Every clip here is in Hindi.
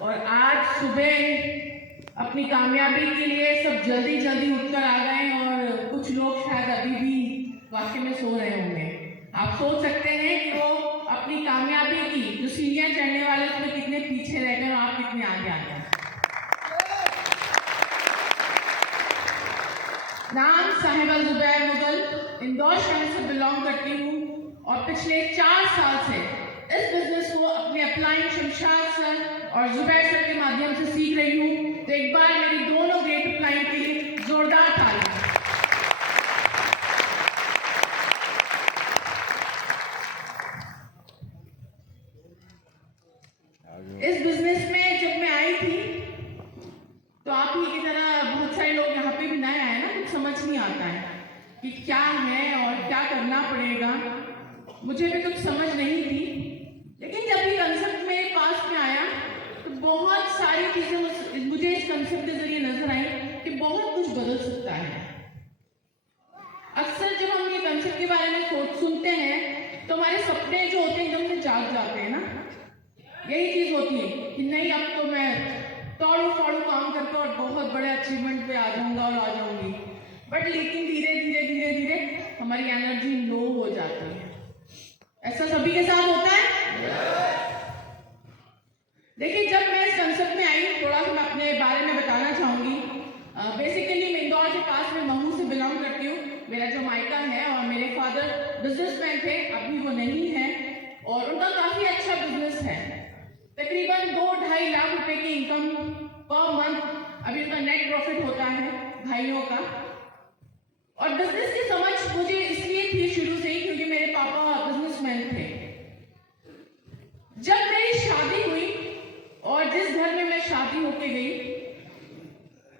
और आज सुबह अपनी कामयाबी के लिए सब जल्दी जल्दी उठकर आ गए और कुछ लोग शायद अभी भी वाकई में सो रहे होंगे। आप सोच सकते हैं कि वो अपनी कामयाबी की जो सीढ़ियां चढ़ने वाले उसमें कितने पीछे रह गए और आप कितने आगे आ गए। नाम साहिबा जुबैर मुगल, इंदौर शहर से बिलोंग करती हूँ और पिछले 4 साल से इस बिजनेस को अपने अपलाइन शमशाद सर और जुबैर सर के माध्यम से सीख रही हूँ। तो एक बार मेरी दोनों ग्रेट अपलाइन के लिए जोरदार ताली। इस बिजनेस में जब मैं आई थी तो आप ही की तरह बहुत सारे लोग यहाँ पे भी नए आए ना, कुछ समझ नहीं आता है कि क्या है और क्या करना पड़ेगा। मुझे भी कुछ समझ नहीं थी, लेकिन जब ये कंसेप्ट मेरे पास में आया तो बहुत सारी चीजें मुझे इस कंसेप्ट के जरिए नजर आई कि बहुत कुछ बदल सकता है। अक्सर जब हम ये कंसेप्ट के बारे में सुनते हैं तो हमारे सपने जो होते हैं एकदम से जाग जाते हैं ना। यही चीज होती है कि नहीं अब तो मैं तोड़ू फोड़ू काम करके और बहुत बड़े अचीवमेंट पे आ जाऊंगा और आ जाऊंगी, बट लेकिन धीरे धीरे धीरे धीरे हमारी एनर्जी लो हो जाती है। ऐसा सभी के साथ होता है। देखिए, जब मैं इस कंसेप्ट में आई थोड़ा सा मैं अपने बारे में बताना चाहूंगी। बेसिकली मैं इंदौर के पास में महू से बिलोंग करती हूँ। मेरा जो मायका है और मेरे फादर बिजनेसमैन थे, अभी वो नहीं है और उनका काफी अच्छा बिजनेस है। तकरीबन 2-2.5 लाख रुपए की इनकम पर मंथ अभी उनका नेट प्रॉफिट होता है भाइयों का। और बिजनेस की समझ मुझे इसलिए थी शुरू से ही क्योंकि मेरे पापा बिजनेसमैन थे। जब मेरी शादी हुई और जिस घर में मैं शादी होके गई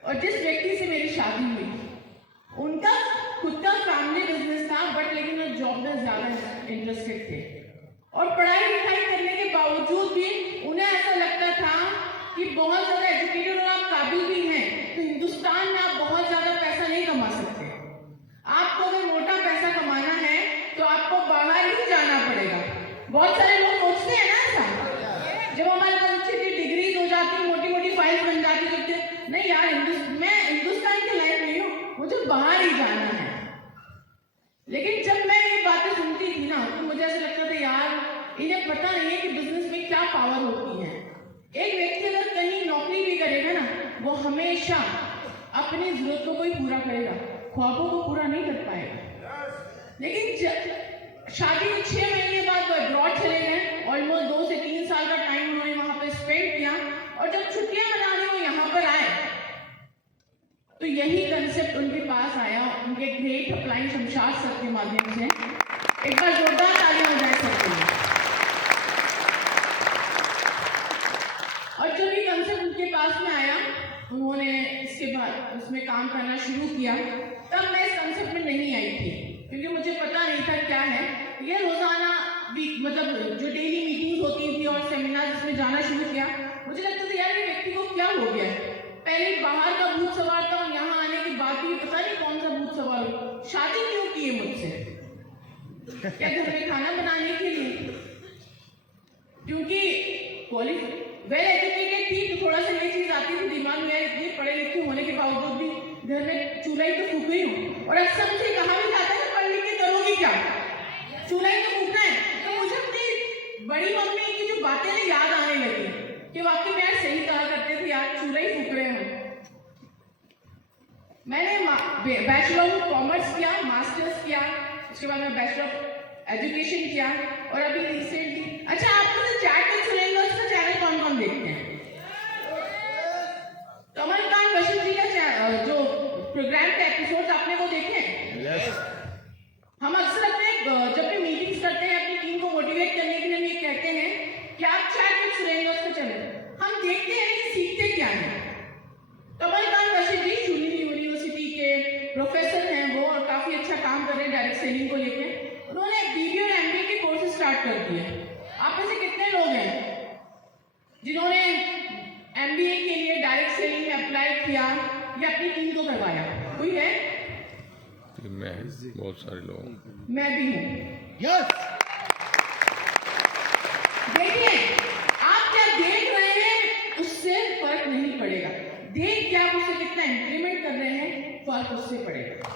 और जिस व्यक्ति से मेरी शादी हुई, उनका खुद का फैमिली बिजनेस था, बट लेकिन वो जॉब में ज्यादा इंटरेस्टेड थे और पढ़ाई लिखाई करने के बावजूद भी उन्हें ऐसा लगता था कि बहुत ज्यादा एजुकेटेड और आप काबिल भी हैं तो हिंदुस्तान में आप बहुत ज्यादा पैसा नहीं कमा सकते। आपको अगर मोटा पैसा कमाना है तो आपको बाहर ही जाना पड़ेगा। बहुत सारे लोग सोचते हैं ना ऐसा। जब हमारे पास अच्छी अच्छी डिग्रीज हो जाती, मोटी मोटी फाइल्स बन जाती, तो नहीं यार मैं हिंदुस्तान के लायक नहीं हूँ, मुझे बाहर ही जाना है। लेकिन जब मैं ये बातें सुनती थी ना तो मुझे ऐसा लगता था यार इन्हें पता नहीं है कि बिजनेस में क्या पावर होती है। एक व्यक्ति अगर कहीं नौकरी भी करेगा ना, वो हमेशा अपनी जरूरतों को ही पूरा करेगा, ख्वाबों को पूरा नहीं कर पाएगा। लेकिन शादी के 6 महीने बाद वो अब्रॉड चले गए। ऑलमोस्ट 2 से 3 साल का टाइम उन्होंने वहां पे स्पेंड किया और जब छुट्टियां मनाने वो यहाँ पर आए तो यही कंसेप्ट उनके पास आया, उनके ग्रेट अपलाइन शमशाद सर के माध्यम से। एक बार जोरदार तालियां हो जाए सबके लिए। और जब ये कंसेप्ट उनके पास में आया, उन्होंने इसके बाद उसमें काम करना शुरू किया। तब मैं इस कंसेप्ट में नहीं आई थी क्योंकि मुझे पता नहीं था क्या है ये। रोजाना मतलब जो डेली मीटिंग होती थी और सेमिनार जिसमें जाना शुरू किया, मुझे लगता था यार ये व्यक्ति को क्या हो गया है। पहले बाहर का भूत सवार था और यहाँ आने के बाद भी पता नहीं कौन सा भूत सवार हो। शादी क्यों की है मुझसे? क्या घर में खाना बनाने के लिए? क्योंकि वेल एजुकेटेड थी तो थोड़ा सा ये चीज आती थी दिमाग में, इतने पढ़े लिखे होने के बावजूद भी घर में चूल्हा ही तो फूक रही हूँ। और अक्सर मुझे कहा भी जाता है पढ़ लिख के करोगी क्या, चूल्हा ही तो फूकना है। तो मुझे अपनी बड़ी मम्मी की जो बातें ना याद आने लगी कि वाकई में यार सही कहा करते थे यार, चूल्हा ही फूक रहे हैं। मैंने बैचलर ऑफ कॉमर्स किया, मास्टर्स किया, उसके बाद मैं बैचलर ऑफ एजुकेशन किया और अभी रिसेंटली अच्छा आपको तो चैट में सुनेंगे उसका चैनल कौन कौन देखते हैं? कमलकांत बशीर जी का जो प्रोग्राम के एपिसोड आपने वो देखे हैं? yes. हम अक्सर अपने जब भी मीटिंग्स करते हैं अपनी टीम को मोटिवेट करने के लिए हम ये कहते हैं कि आप चैट में सुनेंगे उसका चैनल। हम देखते हैं कि सीखते क्या है। कमलकांत बशीर जी शून्य यूनिवर्सिटी के प्रोफेसर हैं वो और काफी अच्छा काम कर रहे हैं डायरेक्ट सेलिंग को लेकर। उन्होंने बीबीए और एमबीए के कोर्सेज स्टार्ट कर दिए। आप में से कितने लोग हैं जिन्होंने एमबीए के लिए डायरेक्ट सेलिंग में अप्लाई किया या अपनी टीम को करवाया? कोई है? मैं, बहुत सारे लोग। मैं भी हूँ। यस। देखिए आप क्या देख रहे हैं देख के आप उसे कितना इंप्लीमेंट कर रहे हैं, फर्क उससे पड़ेगा।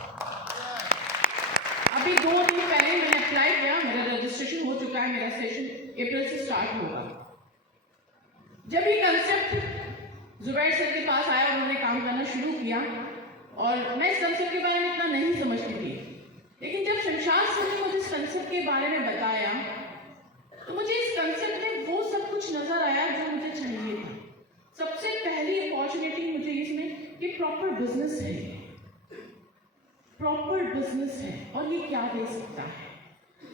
अभी 2 दिन पहले मैंने अप्लाई किया, मेरा रजिस्ट्रेशन हो चुका है, मेरा सेशन अप्रैल से स्टार्ट होगा। जब ये कंसेप्ट जुबैर सर के पास आया, उन्होंने काम करना शुरू किया, और मैं इस कंसेप्ट के बारे में इतना नहीं समझती थी, लेकिन जब शमशाद सर ने मुझे इस कंसेप्ट के बारे में बताया तो मुझे इस कंसेप्ट में वो सब कुछ नजर आया जो मुझे चाहिए था। सबसे पहली अपॉर्चुनिटी मुझे इसमें कि प्रॉपर बिजनेस है, प्रॉपर बिजनेस है, और ये क्या दे सकता है।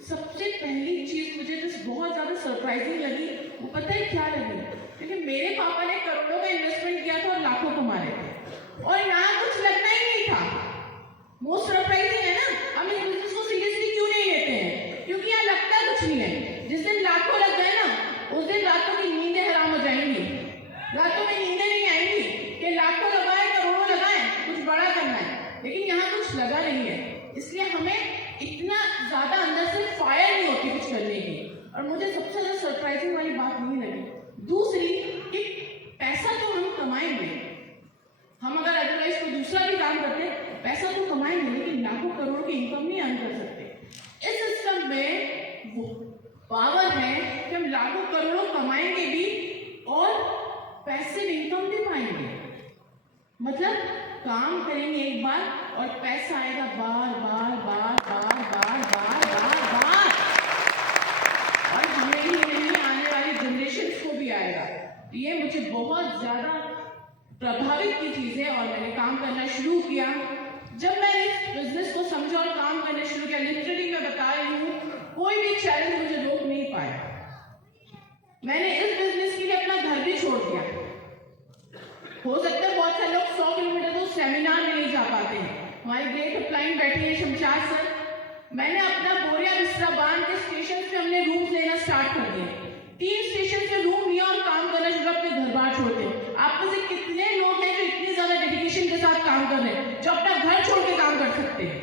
सबसे पहली चीज मुझे जो बहुत ज्यादा सरप्राइजिंग लगी, वो पता है क्या लगी? क्योंकि मेरे पापा ने करोड़ों का इन्वेस्टमेंट किया था और लाखों कमा रहे थे, और यहाँ कुछ लगना ही नहीं था। मोस्ट सरप्राइजिंग है ना, हम इस बिजनेस को सीरियसली क्यों नहीं लेते हैं? क्योंकि यहाँ लगता कुछ नहीं है। जिस दिन लाखों लग गए ना, उस दिन रातों की नींदें हराम हो जाएंगी। रातों में नींदें नहीं आएंगी कि लाखों लगाए, करोड़ों लगाए, कुछ बड़ा करना है, लेकिन यहाँ कुछ लगा नहीं है। इसलिए हमें इतना ज्यादा अंदर से फायर नहीं होती कुछ करने की। और मुझे सबसे ज्यादा सरप्राइजिंग वाली बात नहीं लगी। दूसरी कि पैसा तो हम कमाएंगे, हम अगर अदरवाइज कोई दूसरा भी काम करते पैसा तो कमाएंगे, लेकिन लाखों करोड़ों की इनकम नहीं अर्न कर सकते। इस सिस्टम में वो पावर है कि हम लाखों करोड़ों कमाएंगे भी और पैसिव इनकम भी पाएंगे। मतलब काम करेंगे एक बार और पैसा आएगा बार बार बार बार बार बार बार बार, और हमें ही नहीं, आने वाली जनरेशन को भी आएगा। ये मुझे बहुत ज्यादा प्रभावित की चीज है, और मैंने काम करना शुरू किया। जब मैंने इस बिजनेस को समझा और काम करना शुरू किया, लिटरली मैं बता रही हूँ, कोई भी चैलेंज मुझे रोक नहीं पाया। मैंने इस बिजनेस के लिए अपना घर भी छोड़ दिया। हो सकता है बहुत सारे लोग 100 किलोमीटर तो सेमिनार में नहीं जा पाते हैं। हमारे ग्रेट अपलाइन बैठे हैं शमशाद सर। मैंने अपना बोरिया बिस्तरा बांध के स्टेशन पे हमने रूम लेना स्टार्ट कर दिए। 3 स्टेशन पे रूम लिया और काम करना शुरू, अपने घर बार छोड़ के। आप में से कितने लोग हैं जो इतनी ज्यादा डेडिकेशन के साथ काम कर रहे हैं, जो अपना घर छोड़ के काम कर सकते हैं?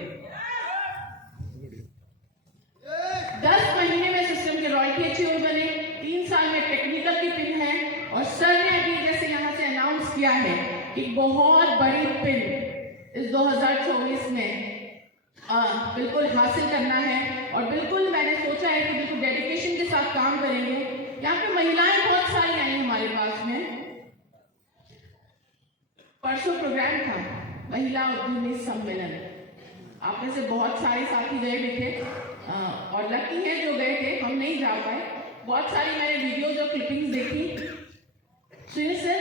10 महीने में सिस्टम के रॉयल्टी अच्छे हो बने, 3 साल में टेक्निकल की पिन है, और सर ने अभी जैसे यहाँ से अनाउंस किया है कि बहुत बड़ी पिन इस 2024 में बिल्कुल हासिल करना है। और बिल्कुल मैंने सोचा है कि बिल्कुल डेडिकेशन के साथ काम करेंगे। यहाँ पे महिलाएं बहुत सारी आई हमारे पास में। परसों प्रोग्राम था महिला उद्यमी सम्मेलन, आप में से बहुत सारे साथी गए भी थे, और लकी है जो गए थे, हम नहीं जा पाए। बहुत सारी मैंने वीडियोज और क्लिपिंग्स देखी। सुनिए सर,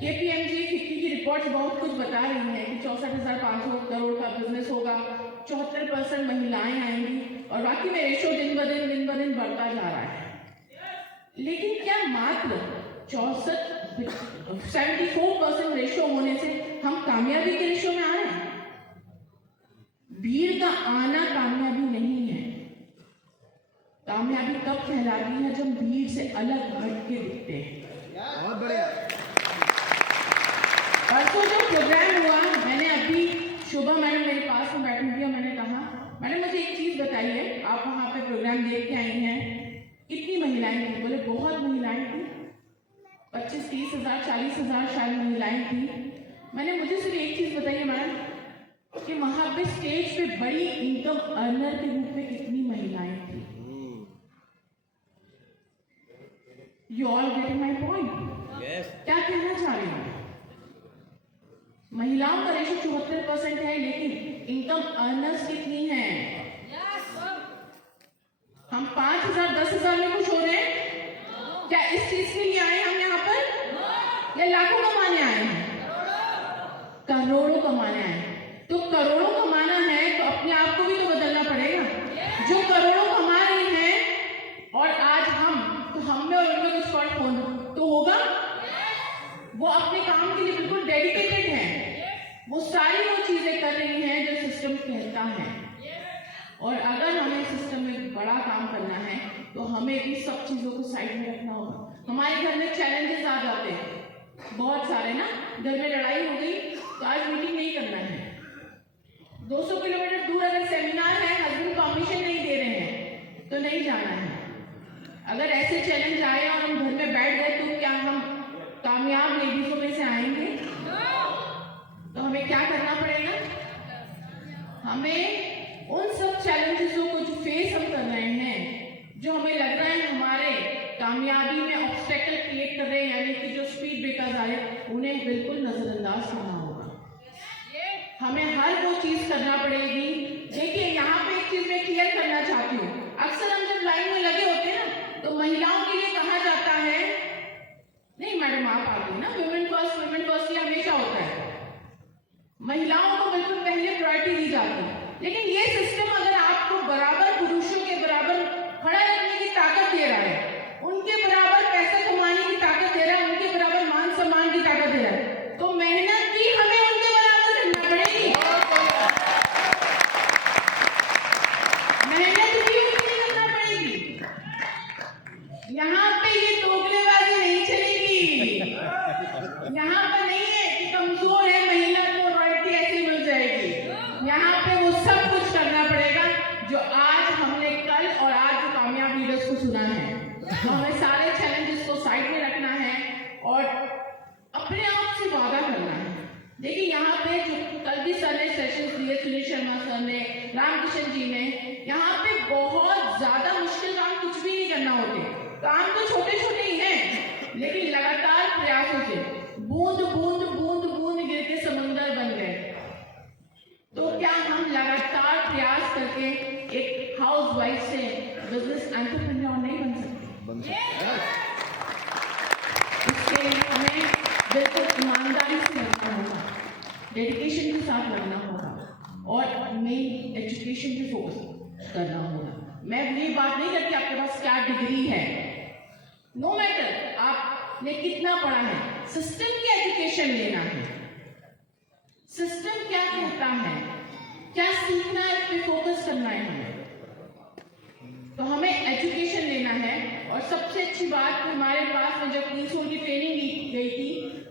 KPMG FICCI की रिपोर्ट्स बहुत कुछ बता रही हैं कि 64,500 करोड़ का बिजनेस होगा, 74% महिलाएं आएंगी, और बाकी में रेशो दिन ब दिन बढ़ता जा रहा है। लेकिन क्या मात्र 74% रेशो होने से हम कामयाबी के रेशो में आ रहे हैं? भीड़ का आना कामयाबी नहीं है। कामयाबी तब कहलाती है जब भीड़ से अलग हट के दिखते हैं। बहुत बढ़िया। परसों जो प्रोग्राम हुआ, मैंने अभी शोभा मैडम मेरे पास में बैठी थी, मैंने कहा मैडम मुझे एक चीज बताइए, आप वहां पे प्रोग्राम देख के आई हैं, कितनी महिलाएं थी? बोले बहुत महिलाएं थी, 25-30 हजार 40 हजार शायद महिलाएं थी। मुझे सिर्फ एक चीज बताइए मैडम कि वहां पे स्टेज पे बड़ी इनकम अर्नर के रूप में कितनी महिलाएं थी? You all getting my point? क्या कहना चाह रही हूँ? महिलाओं का रेशो 74% है, लेकिन इनकम अर्नर्स कितनी हैं? हम 5,000 10,000 में कुछ हो रहे हैं क्या? इस चीज के लिए आए हम यहाँ पर, या लाखों कमाने आए हैं? करोड़ों कमाने आए हैं। तो करोड़ों कमाना है तो अपने आप को भी तो बदलना पड़ेगा। जो करोड़ों कमा रही हैं और आज हम में और उनमें कुछ फर्क होगा। वो अपने काम के लिए बिल्कुल डेडिकेटेड हैं, वो सारी वो चीजें कर रही हैं जो सिस्टम कहता है। और अगर हमें सिस्टम में बड़ा काम करना है तो हमें भी सब चीजों को साइड में रखना होगा। हमारे घर में चैलेंजेस आ जाते हैं बहुत सारे ना, घर में लड़ाई हो गई तो आज मीटिंग नहीं करना है। 200 किलोमीटर दूर अगर सेमिनार है, हस्बैंड परमिशन नहीं दे रहे हैं तो नहीं जाना है। अगर ऐसे चैलेंज आए और हम घर में बैठ गए तो क्या हम कामयाब लेडीजों में से आएंगे? हमें क्या करना पड़ेगा? हमें उन सब चैलेंजेसों को जो फेस हम कर रहे हैं, जो हमें लग रहा है हमारे कामयाबी में ऑब्स्टेकल क्रिएट कर रहे हैं, यानी कि जो स्पीड ब्रेकर्स आ रहे हैं, उन्हें बिल्कुल नजरअंदाज करना होगा। हमें हर वो चीज करना पड़ेगी। देखिए, यहाँ पे एक चीज मैं क्लियर करना चाहती हूँ। अक्सर हम जब लाइन में लगे होते हैं ना, तो महिलाओं के लिए कहा जाता है, नहीं मैडम आप आ गई ना, वुमेन फर्स्ट ये हमेशा होता है, महिलाओं को बिल्कुल पहले प्रायोरिटी दी जाती है। लेकिन ये सिस्टम अगर आपको बराबर पुरुषों के बराबर खड़ा रखने की ताकत दे रहा है, उनके बराबर पैसे कमाने की ताकत दे रहा है, उनके बराबर मान सम्मान की ताकत दे रहा है, तो मेहनत भी हमें उनके बराबर करना पड़ेगी। मेहनत भी उनकी करना पड़ेगी। यहाँ पे ये दोगलेबाजी नहीं चलेगी। यहाँ पर नहीं है कि कमजोर है महिला को रॉयल्टी ऐसे मिल जाएगी। यहाँ पे वो सब कुछ करना पड़ेगा जो आज हमने कल और आज जो कामयाब लीडर्स को सुना है। तो हमें सारे चैलेंजेस को साइड में रखना है और अपने आप से वादा करना है। देखिए, यहाँ पे जो कल भी सर ने सेशंस दिए, सुनील शर्मा सर ने, रामकिशन जी ने, यहाँ पे बहुत ज्यादा मुश्किल काम कुछ भी नहीं करना होते। काम तो छोटे छोटे ही हैं, लेकिन लगातार प्रयासों से बूंद बूंद बूंद बूंद गिर के समुंदर बन गए। तो क्या हम लगातार प्रयास करके एक हाउसवाइफ से बिजनेस एंटरप्रेन्योर नहीं बन सकते? इसके लिए हमें बिल्कुल ईमानदारी से लगना होगा, डेडिकेशन के साथ लगना होगा और मेन एजुकेशन पे फोकस करना होगा। मैं ये बात नहीं करती आपके पास क्या डिग्री है, नो मैटर आपने कितना पढ़ा है, सिस्टम की एजुकेशन लेना है। सिस्टम क्या कहता है, क्या सीखना है, उस पर फोकस करना है हमें। तो हमें एजुकेशन लेना है। और सबसे अच्छी बात हमारे पास में जब ईसोल की ट्रेनिंग गई थी,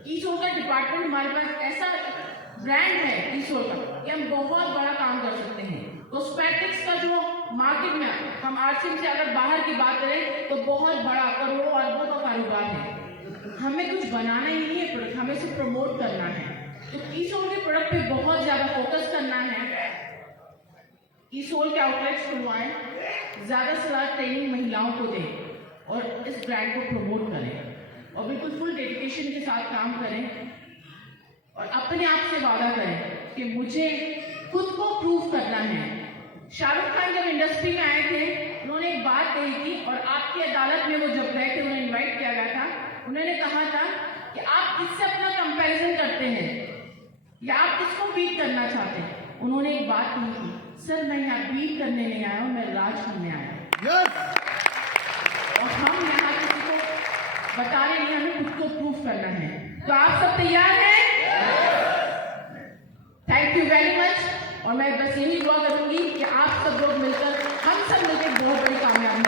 ईसोल का डिपार्टमेंट हमारे पास ऐसा ब्रांड है ईसोल का कि हम बहुत बड़ा काम कर सकते हैं। कॉस्मेटिक्स का जो मार्केट में हम आरसीएम से अगर बाहर की बात करें तो बहुत बड़ा करोड़ों अरबों का कारोबार है। हमें कुछ बनाना ही नहीं है प्रोडक्ट, हमें सिर्फ प्रमोट करना है। तो ईसोल के प्रोडक्ट पे बहुत ज्यादा फोकस करना है। ईसोल के आउटलेट्स खुलवाएं, ज्यादा से ज्यादा ट्रेनिंग महिलाओं को दें और इस ब्रांड को प्रमोट करें और बिल्कुल फुल डेडिकेशन के साथ काम करें और अपने आप से वादा करें कि मुझे खुद को प्रूव करना है। शाहरुख खान जब इंडस्ट्री में आए थे, उन्होंने एक बात कही थी और आपकी अदालत में वो जब गए थे, उन्हें इनवाइट किया गया था, उन्होंने कहा था कि आप किससे अपना कंपैरिजन करते हैं या आप किसको बीट करना चाहते हैं। उन्होंने एक बात कही थी, सर मैं यहाँ बीट करने नहीं आया हूँ, मैं राज करने आया हूँ। और हम यहाँ किसी को बता रहे नहीं, हमें खुद को प्रूफ करना है। तो आप सब तैयार हैं? Thank you very much. और मैं बस यही दुआ करूंगी कि आप सब लोग मिलकर, हम सब मिलकर बहुत बड़ी कामयाबी